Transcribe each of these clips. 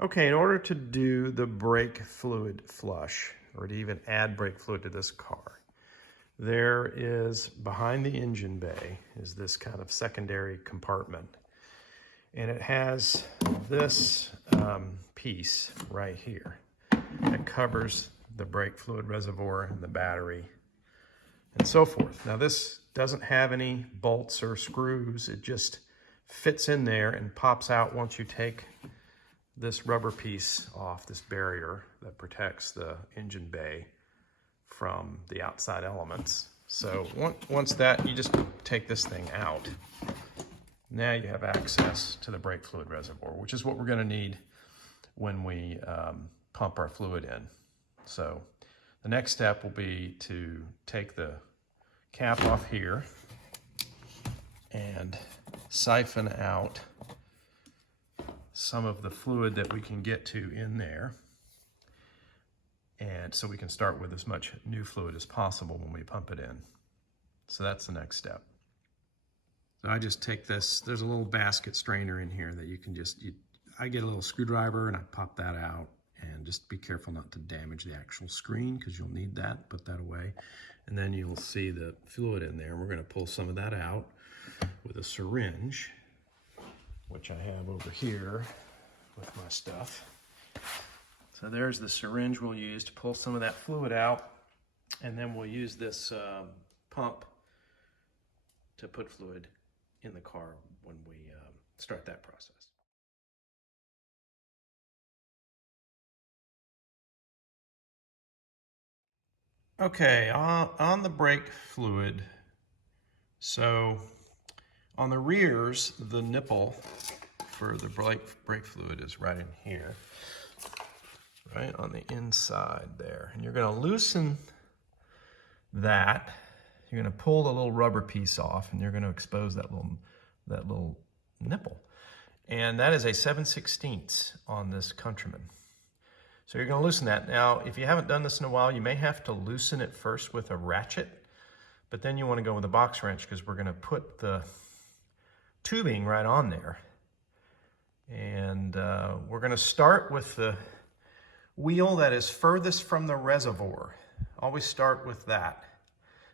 Okay, in order to do the brake fluid flush, or to even add brake fluid to this car, there is, behind the engine bay, is this kind of secondary compartment. And it has this piece right here that covers the brake fluid reservoir and the battery and so forth. Now this doesn't have any bolts or screws. It just fits in there and pops out once you take this rubber piece off, this barrier that protects the engine bay from the outside elements. So once that, you just take this thing out. Now you have access to the brake fluid reservoir, which is what we're going to need when we pump our fluid in. So the next step will be to take the cap off here and siphon out some of the fluid that we can get to in there. And so we can start with as much new fluid as possible when we pump it in. So that's the next step. So I just take this, there's a little basket strainer in here that you can just, I get a little screwdriver and I pop that out, and just be careful not to damage the actual screen because you'll need that, put that away. And then you'll see the fluid in there. We're gonna pull some of that out with a syringe, which I have over here with my stuff. So there's the syringe we'll use to pull some of that fluid out, and then we'll use this pump to put fluid in the car when we start that process. Okay, on the brake fluid, so on the rears, the nipple for the brake fluid is right in here, right on the inside there. And you're gonna loosen that. You're gonna pull the little rubber piece off, and you're gonna expose that little nipple. And that is a 7/16 on this Countryman. So you're gonna loosen that. Now, if you haven't done this in a while, you may have to loosen it first with a ratchet, but then you wanna go with a box wrench because we're gonna put the tubing right on there. And we're gonna start with the wheel that is furthest from the reservoir. Always start with that,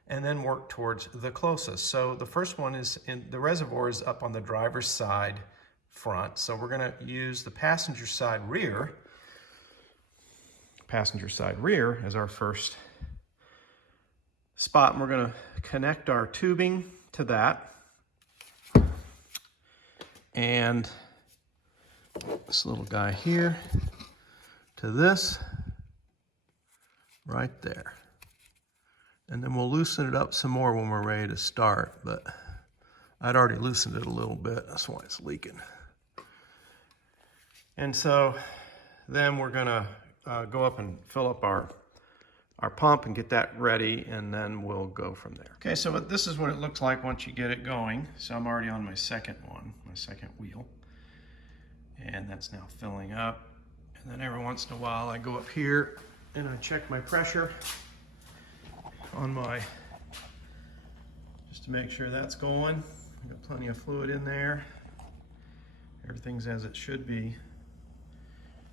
and then work towards the closest. So the first one is in the reservoir is up on the driver's side front. So we're gonna use the passenger side rear as our first spot. And we're gonna connect our tubing to that. And this little guy here to this right there. And then we'll loosen it up some more when we're ready to start, but I'd already loosened it a little bit. That's why it's leaking. And so then we're gonna go up and fill up our pump and get that ready, and then we'll go from there. Okay, so this is what it looks like once you get it going. So I'm already on my second wheel. And that's now filling up. And then every once in a while I go up here and I check my pressure on just to make sure that's going. I've got plenty of fluid in there. Everything's as it should be.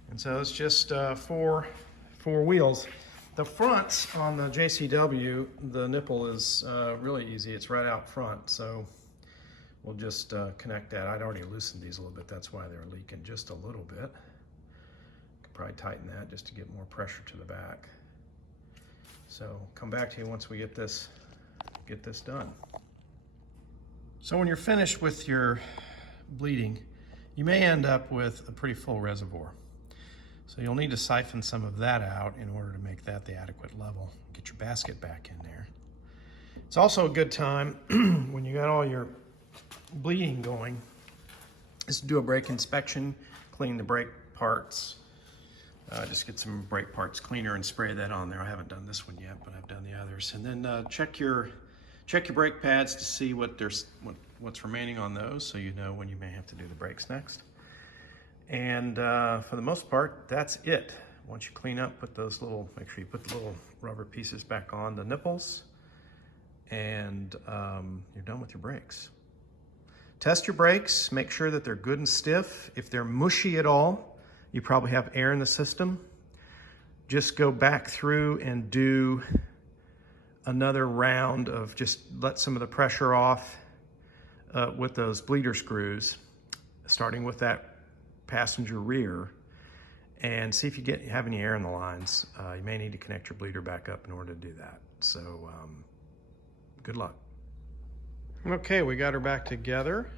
And so it's just four wheels. The fronts on the JCW, the nipple is really easy. It's right out front, so we'll just connect that. I'd already loosened these a little bit. That's why they're leaking just a little bit. Could probably tighten that just to get more pressure to the back. So come back to you once we get this done. So when you're finished with your bleeding, you may end up with a pretty full reservoir. So you'll need to siphon some of that out in order to make that the adequate level. Get your basket back in there. It's also a good time when you got all your bleeding going is to do a brake inspection, clean the brake parts. Just get some brake parts cleaner and spray that on there. I haven't done this one yet, but I've done the others. And then check your brake pads to see what's remaining on those, so you know when you may have to do the brakes next. And for the most part, that's it. Once you clean up, make sure you put the little rubber pieces back on the nipples, and you're done with your brakes. Test your brakes, make sure that they're good and stiff. If they're mushy at all, you probably have air in the system. Just go back through and do another round of just let some of the pressure off with those bleeder screws, starting with that passenger rear, and see if you have any air in the lines. You may need to connect your bleeder back up in order to do that. So good luck. Okay, we got her back together.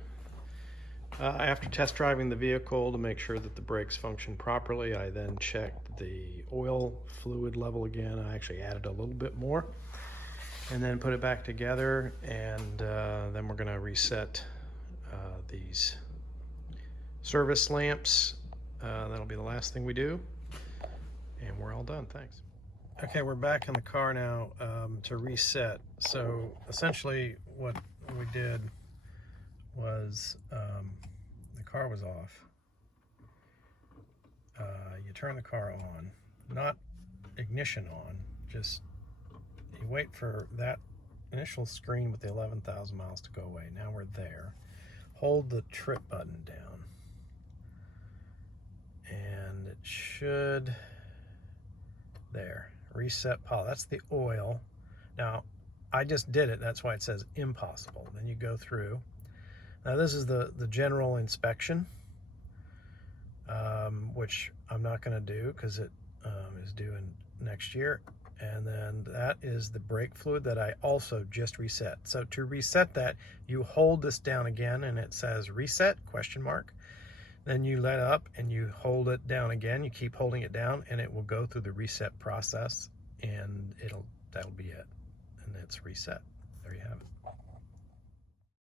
After test driving the vehicle to make sure that the brakes function properly, I then checked the oil fluid level again. I actually added a little bit more and then put it back together, and then we're going to reset these service lamps. That'll be the last thing we do, and we're all done. Thanks. Okay, we're back in the car now to reset. So essentially what we did was the car was off. You turn the car on, not ignition on, just you wait for that initial screen with the 11,000 miles to go away. Now we're there. Hold the trip button down, and it should, there, reset poly. That's the oil. Now, I just did it, that's why it says impossible. Then you go through. Now this is the general inspection, which I'm not going to do because it is due in next year. And then that is the brake fluid that I also just reset. So to reset that, you hold this down again and it says reset, question mark. Then you let up and you hold it down again. You keep holding it down and it will go through the reset process, and that'll be it. And it's reset. There you have it.